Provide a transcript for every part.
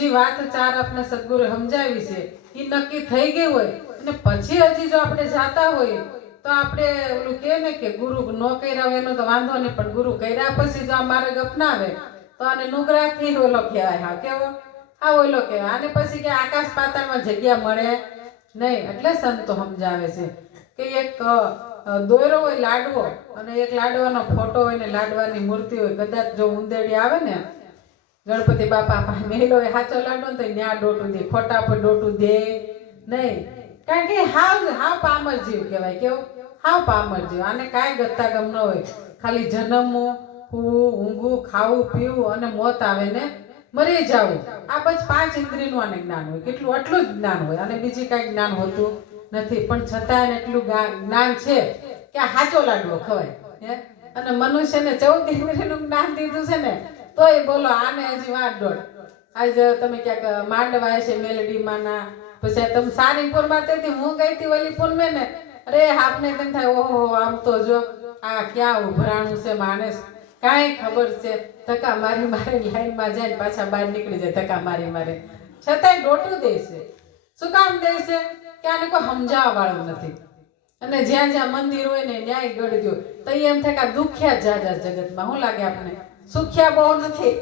જે વાત ચાર આપણે સદગુરુ સમજાવી છે એ નક્કી થઈ ગઈ હોય અને પછી હજી જો આપણે જાતા હોઈએ તો આપણે ઓલું કહે ને કે ગુરુ ન કર્યા હોય એનો તો વાંધો નહીં, પણ ગુરુ કર્યા પછી જો આ માર્ગ અપનાવે તો આને નુગ્રાથી ઓલો કહેવાય. હા કેવો? હા ઓલો કહેવાય. આને પછી કે આકાશ પાતાળમાં જગ્યા મળે નહીં. એટલે સંતો સમજાવે છે કે એક દોયરો હોય લાડવો અને એક લાડવાનો ફોટો હોય ને લાડવાની મૂર્તિ હોય. કદાચ જો ઉંદેડી આવે ને ગણપતિ બાપા મેલો હોય સાચો લાડવો ને તો ન્યા ડોટું દે, ખોટા પર ડોટું દે નહીં. કારણ કે હાવ પામર જીવ કહેવાય. કેવું? હાવ પામર જીવ. આને કાંઈ ગત્તાગમ ન હોય. ખાલી જન્મવું, પૂવું, ઊંઘવું, ખાવું, પીવું અને મોત આવે ને મરી જવું. આ બસ 5 ઇન્દ્રિયનું આને જ્ઞાન હોય. કેટલું? આટલું જ જ્ઞાન હોય અને બીજી કાંઈ જ્ઞાન હોતું નથી. પણ છતાં એટલું જ્ઞાન છે કે આ સાચો લાડવો ખવાય. અને મનુષ્યને 14 ઇન્દ્રિયનું જ્ઞાન દીધું છે ને તોય બોલો આને હજી વાત દોઢ. આજે તમે ક્યાંક માંડવા છે મેલડીમાંના, પછી તમે સારીપુરમાં તેથી હું ગઈ હતી ઓલી પૂનમે ને, અરે આપને તેમ થાય ઓહો આમ તો જો આ ક્યાં ઉભરાણું છે માણસ, કાંઈ ખબર છે. ધક્કા મારી લાઈનમાં જાય પાછા બહાર નીકળી જાય ધક્કા મારી છતાંય ડોટું દે છે. શું કામ દે છે? કે આને કોઈ સમજાવવા વાળું નથી. અને જ્યાં જ્યાં મંદિર હોય ને ન્યાય ગળજો તો એમ થાય કે દુખ્યા જાજા જગતમાં. શું લાગે આપણે? સુખ્યા બહુ નથી,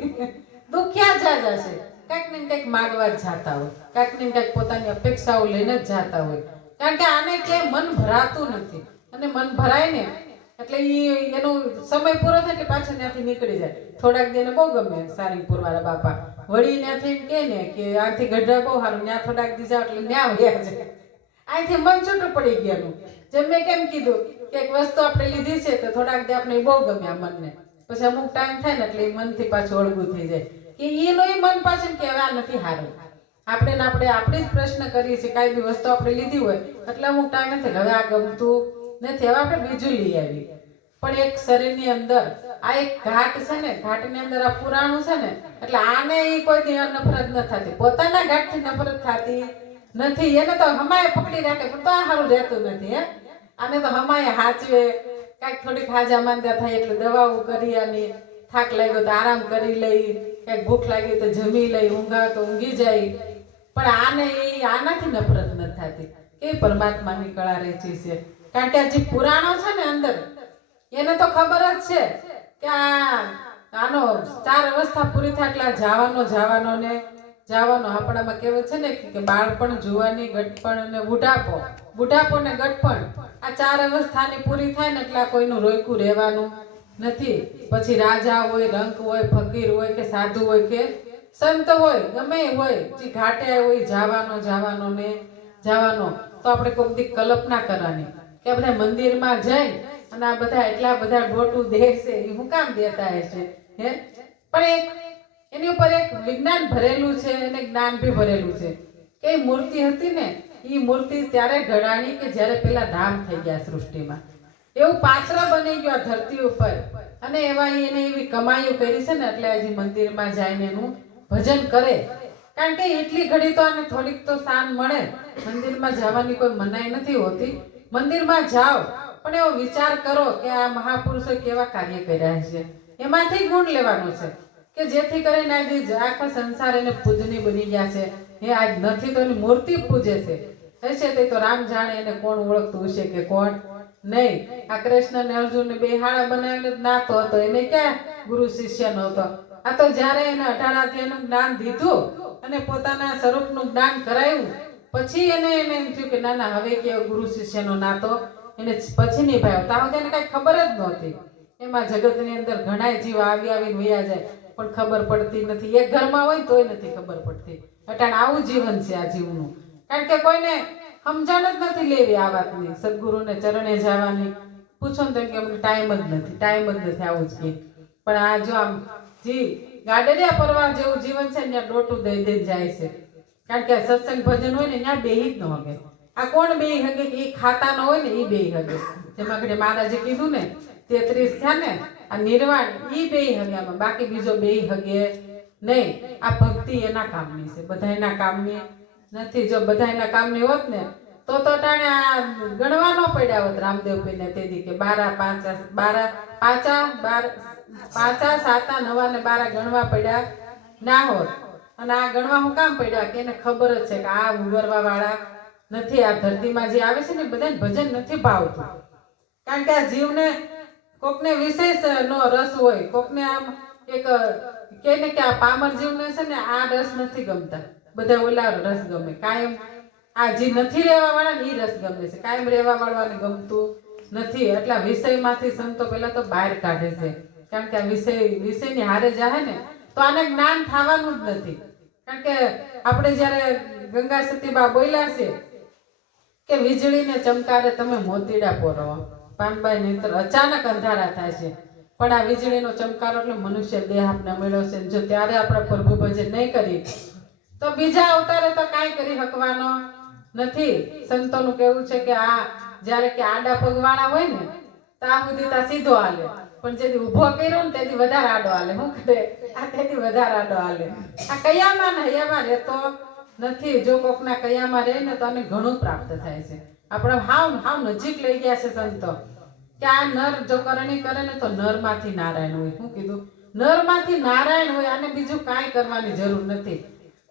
દુખ્યા જાજા છે. કંઈક ને કંઈક માગવા જ જાતા હોય, કંઈક ને કંઈક પોતાની અપેક્ષાઓ લઈને જ જાતા હોય. કારણ કે આને ક્યાંય મન ભરાતું નથી. અને મન ભરાય ને એટલે એનો સમય પૂરો થાય કે પાછળ ત્યાંથી નીકળી જાય. થોડાક દિને બહુ ગમે સારંગપુર વાળા બાપા, વળી ત્યાંથી કે ને કે આથી ગઢડા બહુ સારું, ત્યાં થોડાક દી જાવ એટલે ત્યાં વ્યા છે. અહીંથી મન છૂટું પડી ગયાનું. જેમ મેં કેમ કીધું કે એક વસ્તુ આપણે લીધી છે તો થોડાક દી આપણે બહુ ગમે આ મનને, પછી અમુક ટાઈમ થાય ને એટલે એ મનથી પાછું અળગું થઈ જાય કે એનું એ મન પાછું કે હવે આ નથી સારું. આપણે આપણી જ પ્રશ્ન કરીએ છીએ. કાંઈ બી વસ્તુ આપણે લીધી હોય એટલે અમુક ટાઈમ નથી હવે આ ગમતું નથી, હવે આપણે બીજું લઈ આવી. પણ એક શરીરની અંદર આ એક ઘાટ છે ને, ઘાટની અંદર આ પુરાણું છે ને, એટલે આને એ કોઈ દી નફરત ન થતી. પોતાના ઘાટથી નફરત થતી નથી. એને તો હમાય પકડી રાખે પણ તો આ સારું રહેતું નથી. આને તો હમાય હાચવે. કાંઈક થોડીક હાજા માંદા થાય એટલે દવાઓ કરી અને થાક લાગ્યો તો આરામ કરી લઈ, કાંઈક ભૂખ લાગી તો જમી લઈ, ઊંઘા તો ઊંઘી જાય. પણ આને આનાથી નફરત નથી થતી. એ પરમાત્માની કળા રેચી છે. કારણ કે આ જે પુરાણો છે ને અંદર એને તો ખબર જ છે કે આનો 4 અવસ્થા પૂરી થાય એટલે જવાનો ને જવાનો. આપણામાં કહેવત છે ને કે બાળપણ, જુવાની, ગટપણ અને બુઢાપો ને ગટપણ, આ 4 અવસ્થાની પૂરી થાય ને એટલે કોઈનું રોયકું રહેવાનું નથી. પછી રાજા હોય, રંક હોય, ફકીર હોય કે સાધુ હોય કે સંત હોય, ગમે હોય, જે ઘાટે હોય જવાનો ને જવાનો. તો આપણે કોઈક દી કલ્પના કરવાની કે આ બધા મંદિરમાં જઈ અને આ બધા એટલા બધા ડોટું દે છે એ શું કામ દેતા હશે? પણ એની ઉપર એક વિજ્ઞાન ભરેલું છે અને જ્ઞાન બી ભરેલું છે કે એ મૂર્તિ હતી ને એ મૂર્તિ ત્યારે ઘડાણી કે જ્યારે પેલા ધામ થઈ ગયા સૃષ્ટિમાં. એવું પાત્ર બની ગયું આ ધરતી ઉપર અને એને એવી કમાઈઓ કરી છે ને એટલે હજી મંદિરમાં જઈને એનું ભજન કરે. કારણ કે એટલી ઘડી તો આને થોડીક તો શાન મળે. મંદિરમાં જવાની કોઈ મનાઈ નથી હોતી. મંદિરમાં જાઓ પણ એવો વિચાર કરો કે આ મહાપુરુષો કેવા કાર્ય કર્યા છે, એમાંથી ગુણ લેવાનો છે કે જેથી કરીને આજે આખા સંસાર એને પૂજની બની ગયા છે. એ આજ નથી તો એની મૂર્તિ પૂજે છે. હશે તે તો રામ જાણે એને કોણ ઓળખતું હશે કે કોણ નહીં. આ કૃષ્ણ ને અર્જુન ને 2 હાડા બનાવીને જ નાતો હતો, એને ક્યાં ગુરુ શિષ્ય નહોતો. આ તો જ્યારે એને 18 અધ્યાયનું જ્ઞાન દીધું અને પોતાના સ્વરૂપનું જ્ઞાન કરાયું પછી એને એમ થયું કે ના હવે કે ગુરુ શિષ્યનો નાતો એને પછી નિભાવ્યો. ત્યાં તેને કાંઈ ખબર જ નહોતી. એમાં જગતની અંદર ઘણા જીવ આવીને વયા જાય પણ ખબર પડતી નથી. એક ઘરમાં હોય તોય નથી ખબર પડતી. અટાણે આવું જીવન છે આ જીવનું. કારણ કે કોઈને સમજણ જ નથી લેવી આ વાતની. સદગુરુને ચરણે જવાની પૂછો ને તેમ કે અમને ટાઈમ જ નથી આવું જ કે. પણ આ જો આમ જી ગાડરિયા પરવા જેવું જીવન છે ને ત્યાં ડોટું દઈ જાય છે. કારણ કે સત્સંગ ભજન હોય ને ત્યાં બેહી જ ન હગે. આ કોણ બેહી હગે કે એ ખાતા ન હોય ને એ બેહી હગે. જેમાં ઘડે મહારાજે કીધું ને 33 થયા ને આ નિર્વાણ એ બેહી હગે. આમાં બાકી બીજો બેહી હગે નહીં. આ ભક્તિ એના કામની છે, બધાયના કામની નથી. જો બધાયના કામની હોત ને તો ટાણે આ ગણવા ન પડ્યા હોત રામદેવભાઈને તેથી કે 12 5 7 9 ને 12 ગણવા પડ્યા ના હોત. અને આ ગણવા હું કામ પડ્યા કે એને ખબર જ છે કે આ ઉગરવા વાળા નથી, આ ધરતીમાં જે આવે છે ને બધાને ભજન નથી ભાવતું. કારણ કે આ જીવને કોકને વિશેષ નો રસ હોય, કોકને આમ એક કે ને કે આ પામર જીવને છે ને આ રસ નથી ગમતા, બધા ઓલા રસ ગમે. કાયમ આ જે નથી રહેવા વાળા ને એ રસ ગમે છે, કાયમ રહેવા વાળાને ગમતું નથી. એટલા વિષયમાંથી સંતો પહેલા તો બહાર કાઢે છે. કારણ કે આ વિષયની હારે જાહે ને તો આને જ્ઞાન થવાનું જ નથી. કારણ કે આપણે જ્યારે ગંગા સતીબા બોલ્યા છે કે વીજળીને ચમકારે તમે મોતીડા પોરો, પાનબાઈ નહીતર અચાનક અંધારા થાય છે. પણ આ વીજળીનો ચમકારો એટલે મનુષ્ય દેહ આપને મળ્યો છે. જો ત્યારે આપણે પ્રભુ ભજન નહીં કરી તો બીજા અવતારે તો કાંઈ કરી શકવાનો નથી. સંતોનું કહેવું છે કે આ જ્યારે કે આડા પગવાળા હોય ને ત્યાં સુધી ત્યાં સીધો હાલે, પણ જેથી ઊભો કર્યો ને તેથી વધારે આડો હાલે. શું કરે? આ તેથી વધારે આડો હાલે. આ કયામાં ને હૈયામાં રહેતો નથી. જો કોકના કયામાં રહે ને તો આને ઘણું પ્રાપ્ત થાય છે. આપણે હાવ નજીક લઈ ગયા છે સંતો કે આ નર જો કરણી કરે ને તો નરમાંથી નારાયણ હોય. શું કીધું? નરમાંથી નારાયણ હોય. આને બીજું કાંઈ કરવાની જરૂર નથી.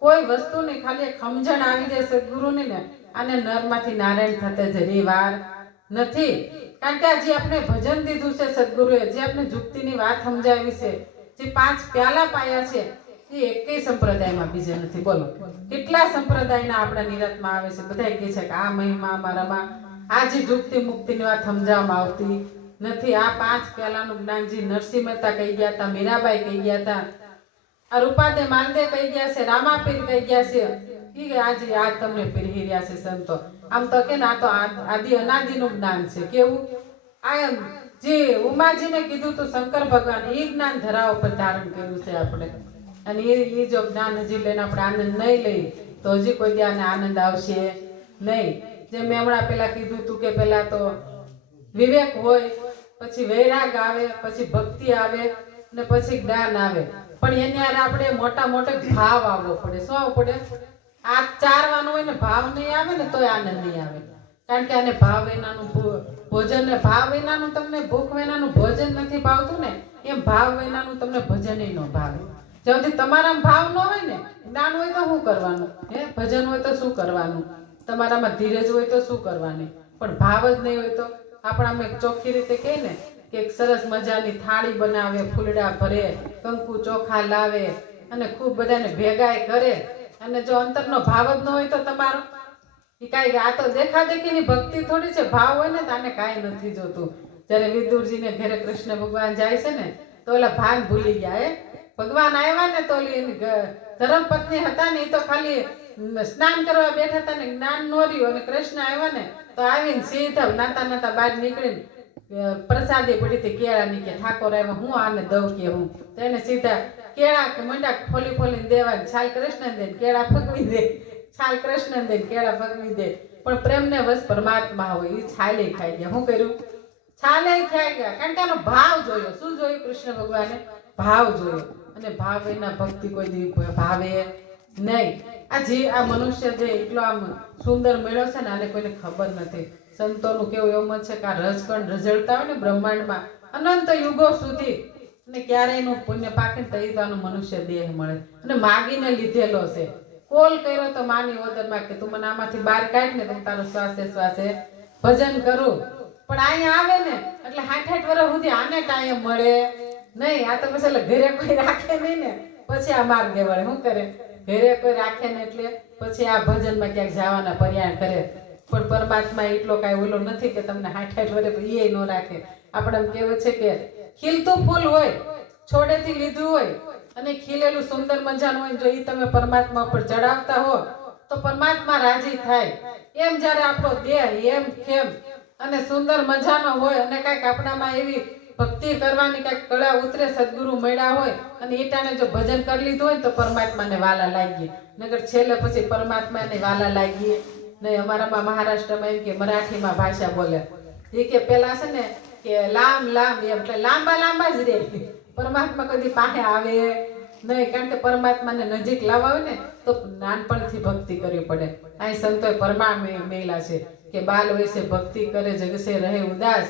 કોઈ વસ્તુની ખાલી સમજણ આવી જાય સદગુરુની ને આને નરમાંથી નારાયણ થતે જરી વાર નથી. કારણ કે આજે આપણે ભજન દીધું છે સદગુરુએ, જે આપણે જુક્તિની વાત સમજાવી છે, જે 5 પ્યાલા પાયા છે એ એકેય સંપ્રદાયમાં બીજે નથી. બોલો કેટલા સંપ્રદાયના આપણા નિરતમાં આવે છે, બધા કહે છે કે આ મહિમા અમારામાં આ જે જુક્તિ મુક્તિની વાત સમજાવવામાં આવતી નથી. આ 5 પ્યાલાનું જ્ઞાન જે નરસિંહ મહેતા કહી ગયા હતા, મીરાબાઈ કહી ગયા હતા, આ રૂપાદે માલદે કહી ગયા છે, રામાપીર કહી ગયા છે, એ આજે આજ તમને પીરહી રહ્યા છે સંતો. આમ તો કે આ તો આદિ અનાદિનું જ્ઞાન છે. કેવું? આ જે ઉમાજીને કીધું તું શંકર ભગવાન એ જ્ઞાન ધરા ઉપર ધારણ કર્યું છે આપણે. અને એ જો જ્ઞાન હજી લઈને આપણે આનંદ નહીં લઈ તો હજી કોઈ દી આને આનંદ આવશે નહીં. જે મેં હમણાં પેલા કીધું તું કે પેલા તો વિવેક હોય, પછી વૈરાગ આવે, પછી ભક્તિ આવે ને પછી જ્ઞાન આવે. પણ એની હારે આપણે મોટા ભાવ આવવો પડે. શું આવવો પડે? આ ચારવાનું હોય ને ભાવ નહીં આવે ને તોય આનંદ નહીં આવે. કારણ કે આને ભાવ વિનાનું ભોજન ને ભાવ વિનાનું તમને ભૂખ વિનાનું ભોજન નથી ભાવતું ને એમ ભાવ વિનાનું તમને ભજન ન ભાવે. જ્યાં સુધી તમારામાં ભાવ ન હોય ને, જ્ઞાન હોય તો શું કરવાનું? ભજન હોય તો શું કરવાનું? તમારામાં ધીરજ હોય તો શું કરવાની? પણ ભાવ જ નહીં હોય તો આપણામાં એક ચોખ્ખી રીતે કહે ને કે એક સરસ મજાની થાળી બનાવે, ફૂલડા ભરે, કંકુ ચોખા લાવે અને ખૂબ બધાને ભેગાય કરે, અને જો અંતરનો ભાવ જ ન હોય તો તમારો એ કાંઈ આ તો દેખાદેખીની ભક્તિ થોડી છે. ભાવ હોય ને તો આને કાંઈ નથી જોતું. જ્યારે વિદુરજીને ઘરે કૃષ્ણ ભગવાન જાય છે ને તો ઓલા ભાન ભૂલી ગયા. ભગવાન આવ્યા ને તો ઓલી એની ધર્મપત્ની હતા ને એ તો ખાલી સ્નાન કરવા બેઠા હતા ને જ્ઞાન નો રહ્યું. અને કૃષ્ણ આવ્યા ને તો આવીને સીધા નાતા બહાર નીકળીને પ્રસાદી પડી હતી કેળાની કે ઠાકોર આવ્યા હું આને દઉં કે હું. તો એને સીધા કેળા મંડા ફોલીને દેવા, છાલ કૃષ્ણ દે કેળા ફગવી દે, છાલ કૃષ્ણ દે કેળા ફગવી દે. પણ પ્રેમને વશ પરમાત્મા હોય એ છાલે ખાઈ ગયા. શું કર્યું? છાલે ખાઈ ગયા. કારણ કે આનો ભાવ જોયો. શું જોયું? કૃષ્ણ ભગવાને ભાવ જોયો. અને ભાવ વિના ભક્તિ કોઈ દી ભાવે નહીં. આ મનુષ્ય જે એટલો આમ સુંદર મેળો છે ને આને કોઈને ખબર નથી. સંતોનું કેવું એવું મત છે કે આ રજકણ રજળતા હોય ને બ્રહ્માંડમાં અનંત યુગો સુધી ને ક્યારેય એનું પુણ્ય પાકે તો આનો મનુષ્ય દેહ મળે. અને માગીને લીધેલો છે. કોલ કર્યો તો માની ઓદરમાં કે તું મને આમાંથી બહાર કાઢ ને તો તારું શ્વાસે ભજન કરું. પણ અહીંયા આવે ને એટલે 60 વર્ષ સુધી આને કાંઈ મળે નહીં. આ તો પછી એટલે ઘરે કોઈ રાખે નહીં ને પછી આ માર્ગે વળે. શું કરે? ઘરે કોઈ રાખે ને એટલે પછી આ ભજનમાં ક્યાંક જવાના પર્યાણ કરે. પણ પરમાત્મા એટલો કાંઈ ઓલો નથી કે તમને 60 વર્ષ એ ન રાખે. આપણે એમ કહેવું છે કે ખીલતું ફૂલ હોય, છોડેથી લીધું હોય અને ખીલેલું સુંદર મજાનું હોય, જો એ તમે પરમાત્મા પર ચડાવતા હો તો પરમાત્મા રાજી થાય. એમ જ્યારે આપણો દેહ એમ ખેમ અને સુંદર મજાનો હોય અને કાંઈક આપણામાં એવી ભક્તિ કરવાની કાંઈક કળા ઉતરે, સદગુરુ મળ્યા હોય અને ઈટાને જો ભજન કરી લીધું હોય તો પરમાત્માને વાલા લાગી. નગર છેલ્લે પછી પરમાત્માને વાલા લાગી નહીં. અમારામાં મહારાષ્ટ્રમાં એમ કે મરાઠીમાં ભાષા બોલે એ કે પેલા છે ને કે લાંબ એમ એટલે લાંબા જ રહે. પરમાત્મા કદી પાસે આવે નહીં. કારણ કે પરમાત્માને નજીક લાવવા હોય ને તો નાનપણથી ભક્તિ કરવી પડે. અહીં સંતોએ પરમાત્મા મેલા છે કે બાલ વયસે ભક્તિ કરે જગસે રહે ઉદાસ,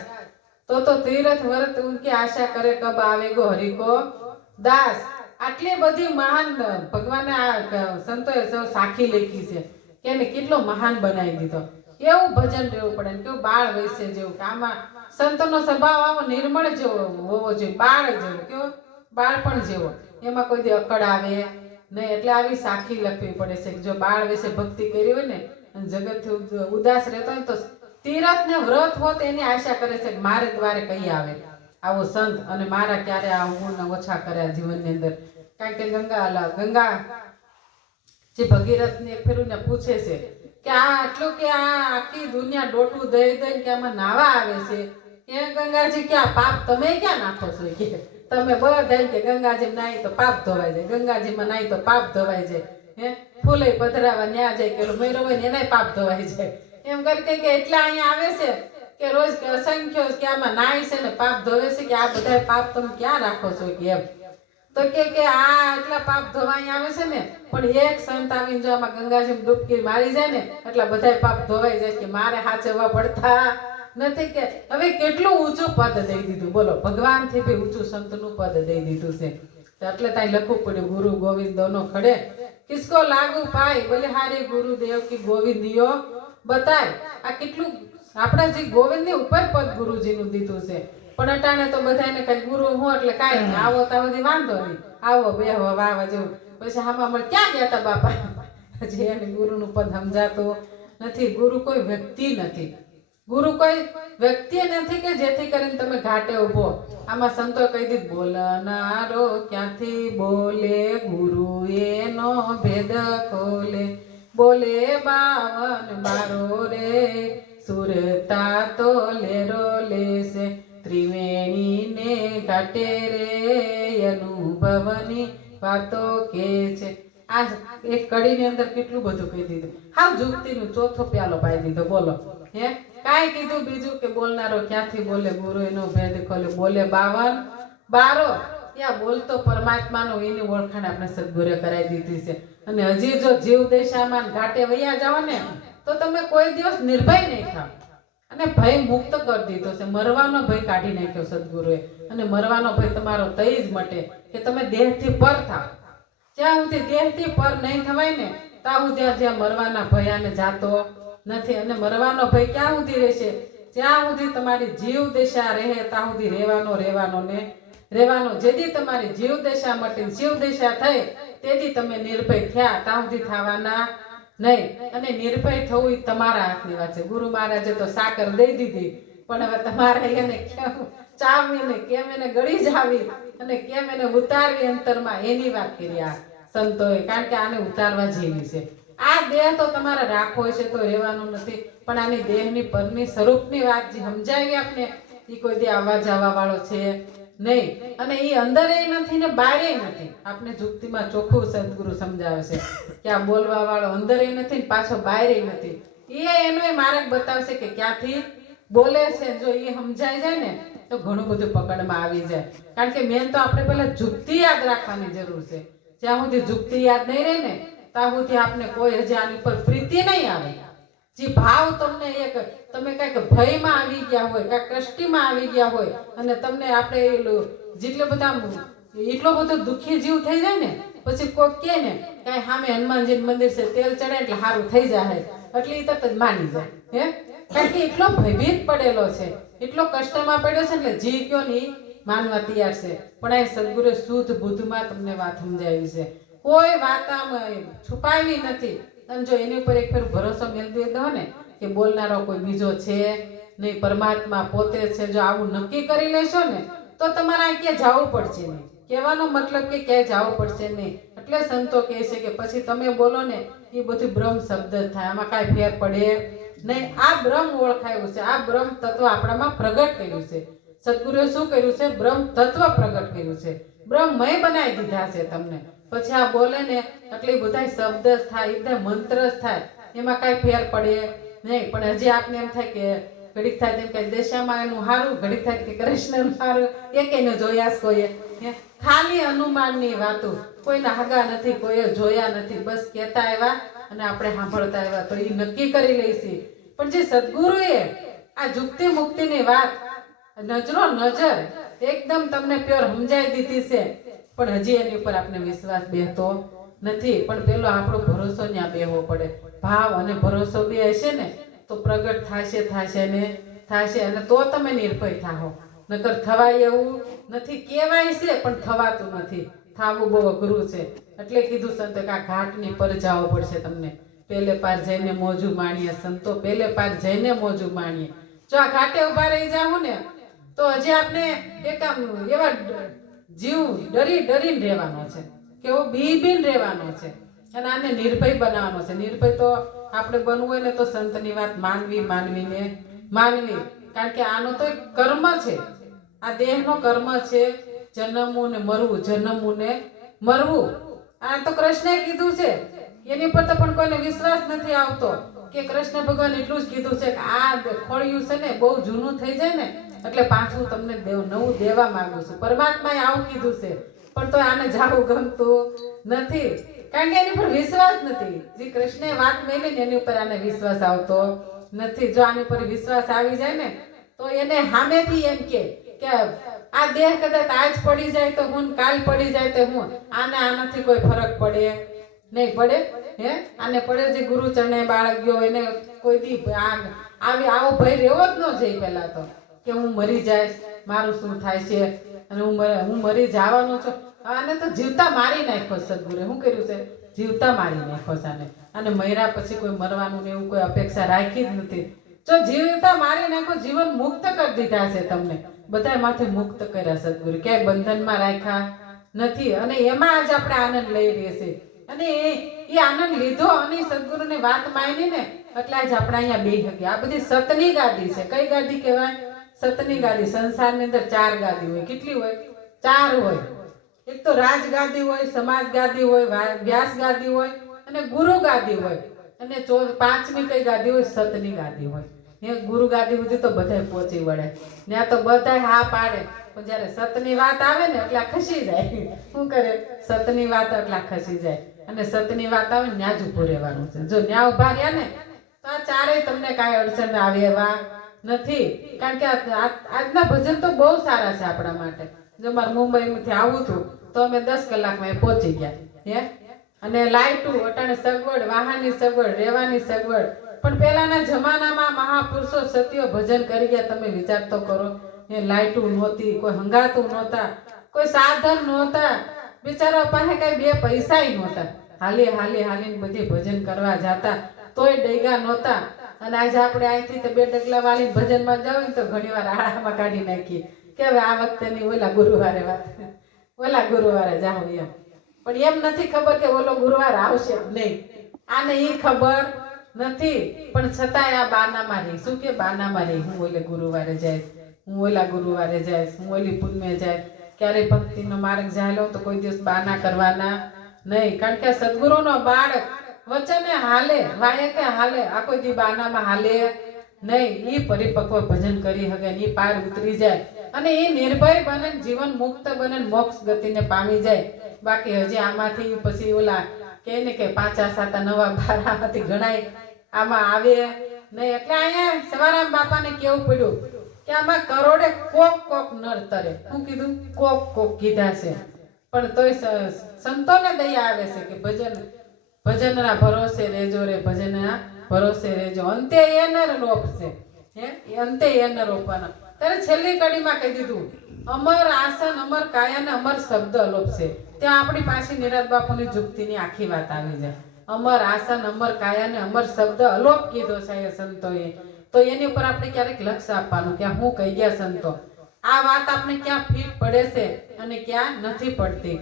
તો તીરથ વ્રત ઉનકી આશા કરે કબ આવે ગો હરિ કો દાસ. આટલી બધી મહાન ભગવાને આ સંતોએ સૌ સાખી લખી છે કે એને કેટલો મહાન બનાવી દીધો. એવું ભજન રહેવું પડે ને કેવું બાળ વૈસે જેવું કે આમાં સંતનો સ્વભાવ આવો નિર્મળ જેવો હોવો જોઈએ, બાળ જેવો, કેવો બાળપણ જેવો, એમાં કોઈ દી અકડ આવે નહીં. એટલે આવી સાખી લખવી પડે છે કે જો બાળ વિશે ભક્તિ કરી હોય ને અને જગતથી ઉદાસ રહેતો હોય તો તીરથ ને વ્રત હોત એની આશા કરે છે કે મારે દ્વારે કઈ આવે આવો સંત અને મારા ક્યારે આ ગુણ ઓછા કર્યા જીવનની અંદર. કારણ કે ગંગા જે ભગીરથ ને એક ફેરું ને પૂછે છે કે આ આટલું કે આ આખી દુનિયા ડોટું દઈ દઈને કે આમાં નાવા આવે છે કે ગંગાજી કે આ પાપ તમે ક્યાં નાખો છો કે તમે બધા કે ગંગાજી નાઈ તો પાપ ધોવાય જાય, ગંગાજીમાં નાઈ તો પાપ ધોવાય જાય, હે ફૂલે પધરાવા ન્યા જાય કે મયરો હોય ને એનાય પાપ ધોવાય જાય. એમ કરી કે એટલા અહીંયા આવે છે કે રોજ કે અસંખ્ય કે આમાં નાય છે ને પાપ ધોવે છે કે આ બધા પાપ તમે ક્યાં રાખો છો કે એમ. તો કે આ એટલા પાપ ધોવાઈ આવે છે ને પણ એક સંત આવીને જો આમાં ગંગાજી ડૂબકી મારી જાય ને એટલા બધા પાપ ધોવાઈ જાય કે મારે હાચવવા પડતા નથી. કે હવે કેટલું ઊંચું પદ દઈ દીધું, બોલો ભગવાન થી બી ઊંચું સંતનું પદ દઈ દીધું છે. એટલે ત્યાં લખવું પડ્યું ગુરુ ગોવિંદ દોનો ખડે કિસકો લાગુ પાય બલિહારી ગુરુદેવ કી ગોવિંદિયો બતાય. આ કેટલું આપણા જે ગોવિંદ ની ઉપર પદ ગુરુજીનું દીધું છે. પણ અટાણે તો બધાને કઈ ગુરુ હું એટલે કાંઈ નહીં, આવો તો બધી વાંધો નહીં, આવો બેહો વાવા જેવું. પછી આમાં ક્યાં ગયા હતા બાપા, હજી એને ગુરુનું પદ સમજાતું નથી. ગુરુ કોઈ વ્યક્તિ નથી, ગુરુ કોઈ વ્યક્તિ નથી કે જેથી કરીને તમે ઘાટે ઉભો. આમાં સંતો કહી દીધું બોલનારો ક્યાંથી બોલે ગુરુ એનો ભેદ ખોલે, બોલે 52 રે સુરતા તો લેરો લેશે, ત્રિવેણી ને ઘાટે રે અનુભવની વાતો કે છે. આ એક કડીની અંદર કેટલું બધું કહી દીધું. હાવ જુક્તિનું ચોથો પ્યાલો પાઈ દીધો. બોલો હે કાંઈ કીધું બીજું કે બોલનારો ક્યાંથી બોલે ગુરુ એનો ભેદ ખોલે, બોલે 52 ત્યાં બોલતો પરમાત્માનો એની ઓળખાણ આપણે સદગુરે કરાવી દીધી છે. અને હજી જો જીવ દેશામાં ઘાટે વૈયા જાઓ ને તો તમે કોઈ દિવસ નિર્ભય નહીં થાવ. અને ભય મુક્ત કરી દીધો છે, મરવાનો ભય કાઢી નાખ્યો સદગુરુએ. અને મરવાનો ભય તમારો તઈ જ મટે કે તમે દેહથી પર થાવ. જ્યાં સુધી દેહથી પર નહીં થવાય ને ત્યાં સુધી જ્યાં મરવાના ભયાને જાતો નથી. અને મરવાનો ભય ક્યાં સુધી રહેશે? જ્યાં સુધી તમારી જીવ દશા રહે ત્યાં સુધી રહેવાનો. જેથી તમારી જીવ દશા મટી જીવ દશા થઈ તેથી તમે નિર્ભય થયા, ત્યાં સુધી થવાના નહીં. અને નિર્ભય થવું એ તમારા હાથની વાત છે. ગુરુ મહારાજે તો સાકર દઈ દીધી પણ હવે તમારે એને કેમ ચાવીને કેમ એને ગળી જાવી અને કેમ એને ઉતારવી અંતરમાં એની વાત કરી આ સંતોએ. કારણ કે આને ઉતારવા જેવી છે. આ દેહ તો તમારે રાખવો છે તો રહેવાનું નથી, પણ આની દેહની પરની સ્વરૂપની વાત જે સમજાવી આપને એ કોઈ દે આવવા જવા વાળો છે નહીં. અને એ અંદર એ નથી ને બહાર નથી. આપને જુક્તિમાં ચોખ્ખું સદગુરુ સમજાવે છે કે આ બોલવા વાળો અંદર એ નથી ને પાછો બહાર નથી. એ એનો માર્ગ બતાવશે કે ક્યાંથી બોલે છે. જો એ સમજાઈ જાય ને તો ઘણું બધું પકડમાં આવી જાય. કારણ કે મેન તો આપણે પહેલા જુક્તિ યાદ રાખવાની જરૂર છે. જ્યાં સુધી જુક્તિ યાદ નહીં રહે ને ત્યાં સુધી આપને કોઈ હજી આની ઉપર પ્રીતિ નહીં આવે. જે ભાવ તમને એક તમે કઈક ભયમાં આવી ગયા હોય, કઈક કષ્ટીમાં આવી ગયા હોય અને તમને આપણે જેટલો બધા એટલો બધો દુઃખી જીવ થઈ જાય ને પછી કોઈ કે ને કઈ સામે હનુમાનજી મંદિર છે તેલ ચડે એટલે સારું થઈ જાય એટલે એ તરત જ માની જાય. હે કારણ કે એટલો ભયભીત પડેલો છે, એટલો કષ્ટમાં પડ્યો છે એટલે જી કયો ની માનવા તૈયાર છે. પણ આ સદગુરુ શુદ્ધ બુદ્ધમાં તમને વાત સમજાવી છે. કોઈ વાત આમ છુપાવી નથી. અને જો એની ઉપર એક ફેર ભરોસો મેળવી દો ને કે બોલનારો કોઈ બીજો છે નહીં, પરમાત્મા પોતે છે, જો આવું નક્કી કરી લેશો ને તો તમારે આ ક્યાં જવું પડશે નહીં. કહેવાનો મતલબ કે ક્યાંય જવું પડશે નહીં. એટલે સંતો કહે છે કે પછી તમે બોલો ને એ બધું બ્રહ્મ શબ્દ જ થાય, આમાં કાંઈ ફેર પડે નહીં. આ બ્રહ્મ ઓળખાયું છે, આ બ્રહ્મ તત્વ આપણામાં પ્રગટ કર્યું છે. સદગુરુએ શું કર્યું છે? બ્રહ્મ તત્વ પ્રગટ કર્યું છે, બ્રહ્મમય બનાવી દીધા છે તમને. પછી આ બોલે ને એટલે બધા શબ્દ જ થાય, બધા મંત્ર જ થાય, એમાં કાંઈ ફેર પડે નહીં. પણ હજી આપને એમ થાય કે ઘડીક થાય તેમ કે દેશામાં એનું સારું, ઘડીક થાય કે કૃષ્ણનું સારું, એકેને જોયા જ કોઈએ. ખાલી અનુમાનની વાતો, કોઈના હગા નથી, કોઈએ જોયા નથી, બસ કહેતા આવ્યા અને આપણે સાંભળતા આવ્યા તો એ નક્કી કરી લઈશી. પણ જે સદગુરુએ આ જુક્તિ મુક્તિની વાત નજરો નજર એકદમ તમને પ્યોર સમજાવી દીધી છે પણ હજી એની ઉપર આપણે વિશ્વાસ બેસતો નથી. પણ પેલો આપણો ભરોસો ત્યાં બેહવો પડે. ભાવ અને ભરોસો બે હશે ને તો પ્રગટ થશે ને થશે, અને તો તમે નિર્ભય થાઓ. નકર થવાય એવું નથી. કહેવાય છે પણ થવાતું નથી. થાવું બહુ અઘરું છે. એટલે કીધું સંતો કે આ ઘાટની પર જવું પડશે તમને. પેલે પાર જઈને મોજું માણીએ સંતો, પેલે પાર જઈને મોજું માણીએ. જો આ ઘાટે ઉભા રહી જાઉં ને તો હજી આપણે એક એવા જીવ ડરીને રહેવાનો છે, કેવો બીન રહેવાનો છે. અને આને નિર્ભય બનાવવાનો છે. નિર્ભય તો આપણે બનવું હોય ને તો સંતની વાત માનવી. કારણ કે આનો તો એક કર્મ છે. આ દેહનો કર્મ છે. જન્મવું ને મરવું, જન્મવું ને મરવું. આ તો કૃષ્ણે કીધું છે. એની પર તો પણ કોઈને વિશ્વાસ નથી આવતો કે કૃષ્ણ ભગવાન એટલું જ કીધું છે કે આ ખોળિયું છે ને બહુ જૂનું થઈ જાય ને એટલે પાછું તમને નવું દેવા માંગુ છું. પરમાત્માએ આવું કીધું છે, પણ તો આને જાવું ગમતું નથી. કારણ કે એની પર વિશ્વાસ નથી. જે કૃષ્ણે વાત મેલી ને એની ઉપર આને વિશ્વાસ આવતો નથી. જો આની પર વિશ્વાસ આવી જાય ને તો એને સામેથી એમ કે આ દેહ કદાચ આજ પડી જાય તો હું, કાલ પડી જાય તો હું, આનાથી કોઈ ફરક પડે નહીં. પડે હે આને પડે. જે ગુરુ ચરણે બાળક ગયો એને કોઈ દી આવો ભય રહેવો જ ન જોઈએ. પહેલા તો કે હું મરી જાય, મારું શું થાય છે, અને હું મરી જવાનો છું. આને તો જીવતા મારી નાખ્યો. સદગુરુએ શું કર્યું છે? જીવતા મારી નાખ્યો છે આને. અને મર્યા પછી કોઈ મરવાનું ને એવું કોઈ અપેક્ષા રાખી જ નથી. જો જીવતા મારી નાખો, જીવન મુક્ત કરી દીધા છે તમને. બધા માંથી મુક્ત કર્યા સદગુરુ. ક્યાંય બંધનમાં રાખ્યા નથી. અને એમાં આજ આપણે આનંદ લઈ રહીએ છીએ. અને એ આનંદ લીધો અને સદગુરુની વાત માની ને એટલે આજ આપણે અહીંયા બેહી શકીએ. આ બધી સતની ગાદી છે. કઈ ગાદી કહેવાય? સતની ગાદી. સંસારની અંદર 4 ગાદી હોય. કેટલી હોય? 4 હોય. એક તો રાજ ગાદી હોય, સમાજ ગાદી હોય, વ્યાસ ગાદી હોય અને ગુરુ ગાદી હોય. અને 5મી કઈ ગાદી હોય? સતની ગાદી હોય. એ ગુરુ ગાદી સુધી તો બધાય પહોંચી વળે. ત્યાં તો બધાય હા પાડે. પણ જ્યારે સતની વાત આવે ને એટલે ખસી જાય. શું કરે? સતની વાત એટલે ખસી જાય. અને સતની વાત આવે ને ત્યાં જ ઉભું રહેવાનું છે. જો ત્યાં ઉભા રહ્યા ને તો આ ચારેય તમને કાંઈ અડચણ આવે એવા નથી. કારણ કે આજના ભજન તો બહુ સારા છે આપણા માટે. જો મારે મુંબઈમાંથી આવું હતું તો અમે 10 કલાકમાં પહોંચી ગયા. અને લાઈટું અટાણે સગવડ, વાહનની સગવડ, રહેવાની સગવડ. પણ પહેલાના જમાનામાં મહાપુરુષો સત્યો ભજન કરી ગયા. તમે વિચાર તો કરો. એ લાઈટું નહોતી, કોઈ હંગાતું નહોતા, કોઈ સાધન નહોતા. બિચારા પાસે કઈ 2 પૈસા નહોતા. હાલીને બધી ભજન કરવા જાતા તોય ડૈગા નહોતા. અને આજે આપણે અહીંથી તો 2 ડગલા વાળીને ભજનમાં જાવ ને તો ઘણીવાર આળામાં કાઢી નાખીએ કે હવે આ વખતેની ઓલા ગુરુવારે જાવ એમ. પણ એમ નથી ખબર કે ઓલો ગુરુવાર આવશે નહીં. આને ઈ ખબર નથી. પણ છતાંય આ બાનામાં રહી. શું કે બાનામાં રહી? હું ઓલે ગુરુવારે જાય, હું ઓલા ગુરુવારે જાય, હું ઓલી પૂનમે જાય. ક્યારેય ભક્તિનો માર્ગ જાયલો તો કોઈ દિવસ બાના કરવાના નહીં. કારણ કે સદગુરુનો બાળક વચને હાલે, વાયકે હાલે. આ કોઈ દી બાનામાં હાલે નહીં. ઈ પરિપક્વ ભજન કરી શકે, ઈ પાર ઉતરી જાય અને ઈ નિર્ભય બને, જીવન મુક્ત બને, મોક્ષ ગતિને પામી જાય. બાકી હજી આમાંથી પછી ઓલા કે ને કે 5 7 9 12 આમાંથી ગણાય આમાં આવે નહીં. એટલે અહીંયા સવારામ બાપાને કેવું પડ્યું કે આમાં કરોડે કોક નર તરે. શું કીધું? કોક કીધા છે. પણ તોય સંતોને દયા આવે છે કે ભજનના ભરોસે રહેજો રે, ભજનના ભરોસે રહેજો. અંતે એ નર રોપશે. અંતે એ નર રોપવાનો. ત્યારે છેલ્લી કડીમાં કહી દીધું અમર આસન, અમર કાયા ને અમર શબ્દ અલોપશે. ત્યાં આપણી પાસે નિરાત બાપુની જુક્તિની આખી વાત આવી જાય. અમર આસન, અમર કાયા ને અમર શબ્દ અલોપ કીધો છે સંતોએ. તો એની ઉપર આપણે ક્યારેક લક્ષ આપવાનું કે હું કહી ગયા સંતો. આ વાત આપણે ક્યાં ફીટ પડે છે અને ક્યાં નથી પડતી.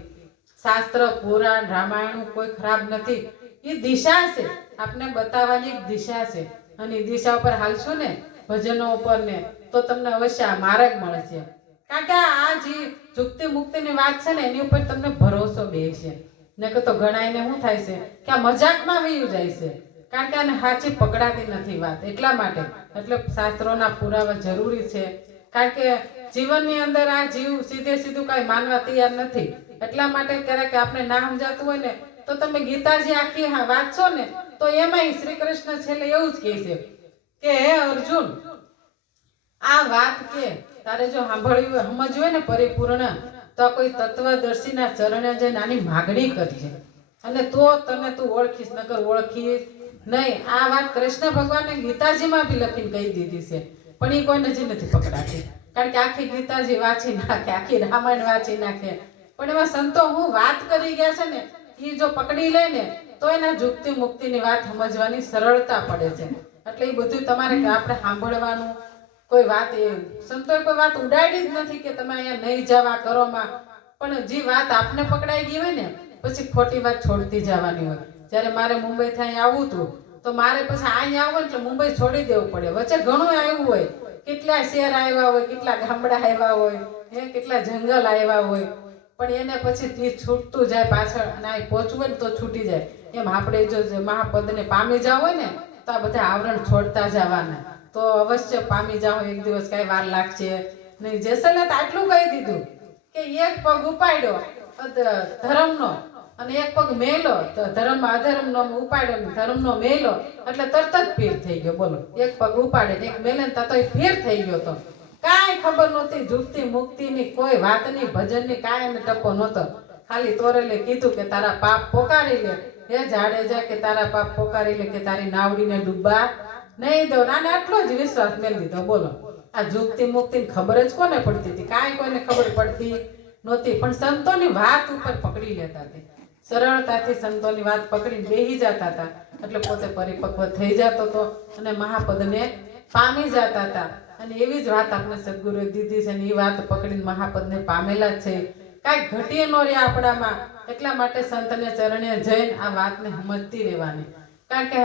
શાસ્ત્ર, પુરાણ, રામાયણ કોઈ ખરાબ નથી. એ દિશા છે, આપણે બતાવવાની એક દિશા છે. અને એ દિશા ઉપર હાલશું ને ભજનો ઉપર ને તો તમને અવશ્ય આ માર્ગ મળે છે. કારણ કે આ જે જુક્તિ મુક્તિની વાત છે ને એની ઉપર તમને ભરોસો બેસે. નકર તો ઘણાયને શું થાય છે કે આ મજાકમાં વયું જાય છે. કારણ કે આને સાચી પકડાતી નથી વાત. એટલા માટે એટલે શાસ્ત્રોના પુરાવા જરૂરી છે. કારણ કે જીવનની અંદર આ જીવ સીધું કાંઈ માનવા તૈયાર નથી. એટલા માટે ક્યારેક આપણે ના સમજાતું હોય ને તો તમે ગીતાજી આખી વાંચશો ને તો એમાંય શ્રી કૃષ્ણ છેલ્લે એવું જ કહે છે કે હે અર્જુન, આ વાત કે તારે જો સાંભળવી સમજવી હોય ને પરિપૂર્ણ તો કોઈ તત્વદર્શીના ચરણે જઈને આની માગણી કરજે અને તો તને તું ઓળખીશ, નકર ઓળખીશ નહીં. આ વાત કૃષ્ણ ભગવાને ગીતાજીમાં બી લખીને કહી દીધી છે, પણ એ કોઈ નજી નથી પકડાતી. કારણ કે આખી ગીતાજી વાંચી નાખે, આખી રામાયણ વાંચી નાખે, પણ એમાં સંતો હું વાત કરી ગયા છે ને એ જો પકડી લે ને તો એના જુક્તિ મુક્તિની વાત સમજવાની સરળતા પડે છે. એટલે એ બધું તમારે આપણે સાંભળવાનું. કોઈ વાત એ સંતોએ કોઈ વાત ઉડાડી જ નથી કે તમે અહીંયા નહીં જવા કરોમાં, પણ જે વાત આપને પકડાઈ ગઈ હોય ને પછી ખોટી વાત છોડતી જવાની હોય. જ્યારે મારે મુંબઈ થી આવવું હતું તો મારે પછી અહીંયા આવું એટલે મુંબઈ છોડી દેવું પડે. વચ્ચે ઘણું આવ્યું હોય, કેટલા શહેર આવ્યા હોય, કેટલા ગામડા આવ્યા હોય, કેટલા જંગલ આવ્યા હોય, પણ એને પછી છૂટતું જાય પાછળ અને આ પહોંચવું ને તો છૂટી જાય. એમ આપણે જો મહાપદને પામી જાવ હોય ને તો આ બધા આવરણ છોડતા જવાના, તો અવશ્ય પામી જાઓ. એક દિવસ કઈ વાર લાગશે નહીં. જેસલે તો આટલું કહી દીધું કે એક પગ ઉપાડ્યો ધર્મનો અને એક પગ મેલો, તો ધર્મ અધર્મનો ઉપાડ્યો, ધર્મનો મેલો એટલે તરત જ ફેર થઈ ગયો. બોલો, એક પગ ઉપાડે એક મેલે ને તો ફેર થઈ ગયો. તો કાંઈ ખબર નહોતી જુક્તિ મુક્તિની, કોઈ વાતની, ભજનની કાંઈ એને ટપો નહોતો. ખાલી તોરેલે કીધું કે તારા પાપ પોકારી લે, હે જાડેજા કે તારા પાપ પોકારી લે, કે તારી નાવડીને ડૂબા નહીં દો. નાને આટલો જ વિશ્વાસ મેળવી દીધો. બોલો, આ જુક્તિ મુક્તિ ખબર જ કોને પડતી હતી? કાંઈ કોઈને ખબર પડતી નહોતી, પણ સંતોની વાત ઉપર પકડી લેતા હતા. સરળતાથી સંતોની વાત પકડીને બેહી જતા હતા એટલે પોતે પરિપક્વ થઈ જતો હતો અને મહાપદને પામી જતા હતા. અને એવી જ વાત આપણે સદગુરુએ દીધી છે, અને એ વાત પકડીને મહાપદને પામેલા જ છે. કાંઈ ઘટીએ ન રહે આપણામાં. એટલા માટે સંતને ચરણે જઈને આ વાતને સમજતી રહેવાની. કારણ કે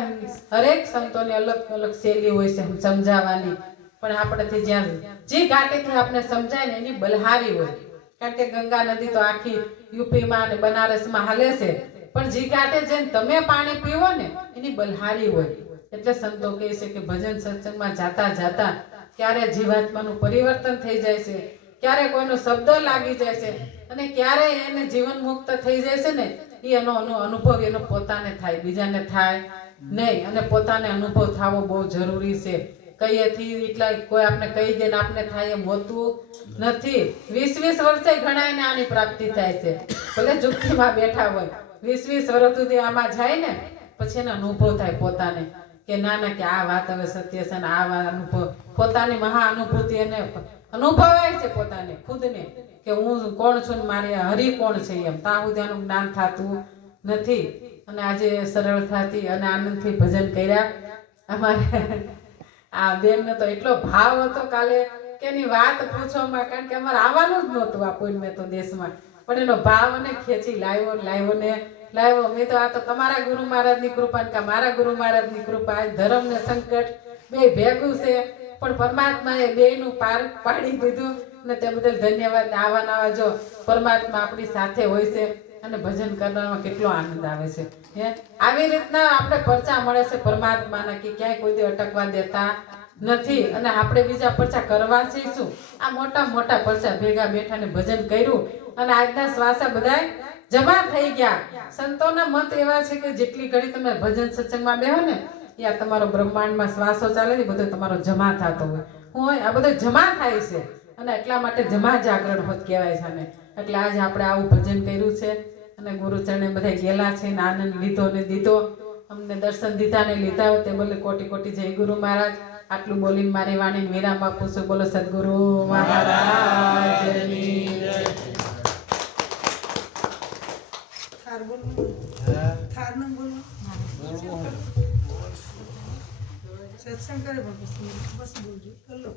હરેક સંતોની અલગ અલગ શૈલી હોય છે સમજાવવાની, પણ આપણેથી જ્યાં જે ઘાટેથી આપણે સમજાય ને એની બલહારી હોય. કારણ કે ગંગા નદી તો આખી યુપીમાં અને બનારસમાં હાલે છે, પણ જે ઘાટે જઈને તમે પાણી પીવો ને એની બલહારી હોય. એટલે સંતો કહે છે કે ભજન સત્સંગમાં જાતા જાતા ક્યારે જીવાત્માનું પરિવર્તન થઈ જાય છે, ક્યારે કોઈનો શબ્દ લાગી જાય છે, અને ક્યારે એને જીવન મુક્ત થઈ જાય છે ને એનો અનુભવ એનો પોતાને થાય, બીજાને થાય નહીં. અને પોતાને અનુભવ થવો બહુ જરૂરી છે. કહીએથી એટલા કોઈ આપણે કહી દે ને આપણે થાય એમ હોતું નથી. 20-20 વર્ષે ઘણા એને આની પ્રાપ્તિ થાય છે. ભલે જુક્તિમાં બેઠા હોય, 20-20 વર્ષ સુધી આમાં જાય ને પછી એને અનુભવ થાય પોતાને કે ના ના, કે આ વાત હવે સત્ય છે ને આ વાત અનુભવ, પોતાની મહા અનુભૂતિ એને અનુભવાય છે પોતાને ખુદને કે હું કોણ છું ને મારે હરિ કોણ છે. એમ ત્યાં સુધી આનું જ્ઞાન થતું નથી. અને આજે સરળતાથી અને આનંદથી ભજન કર્યા. અમારે આ બેનને તો એટલો ભાવ હતો કાલે કે એની વાત પૂછવામાં, કારણ કે અમારે આવવાનું જ નહોતું આ પુણ્ય તો દેશમાં, પણ એનો ભાવ અને ખેંચી લાવ્યો. મેં તો આ તો તમારા ગુરુ મહારાજની કૃપા કે મારા ગુરુ મહારાજની કૃપા. ધર્મ ને સંકટ બે ભેગું છે, પણ પરમાત્માએ બેયનું પાર પાડી દીધું ને તે બદલ ધન્યવાદ. આવા જો પરમાત્મા આપણી સાથે હોય છે અને ભજન કરવામાં કેટલો આનંદ આવે છે. આવી રીતના આપણે પરચા મળે છે પરમાત્માના કે ક્યાંય કોઈ દી અટકવા દેતા નથી. અને આપણે બીજા પરચા કરવા છે શું? આ મોટા મોટા પરચા ભેગા બેઠા ને ભજન કર્યું અને આજના શ્વાસા બધા જમા થઈ ગયા. સંતોના મત એવા છે કે જેટલી ઘડી તમે ભજન સત્સંગમાં બેહો ને એ આ તમારો બ્રહ્માંડમાં શ્વાસો ચાલે ને બધો તમારો જમા થતો હોય. આ બધો જમા થાય છે અને એટલા માટે જમા જાગરણ હોત કહેવાય છે. ને એટલે આજે આપણે આવું ભજન કર્યું છે અને ગુરુચરણે બધા ગયેલા છે ને આનંદ લીધો ને દીધો. અમને દર્શન દીધા ને લીધા તે બોલે કોટી કોટી જય ગુરુ મહારાજ. આટલું બોલીને મારી વાણીને વિરામ આપું છું. બોલો સદગુરુ મહારાજની જય. સત્સંગ કરે પણ બસ બોલજો.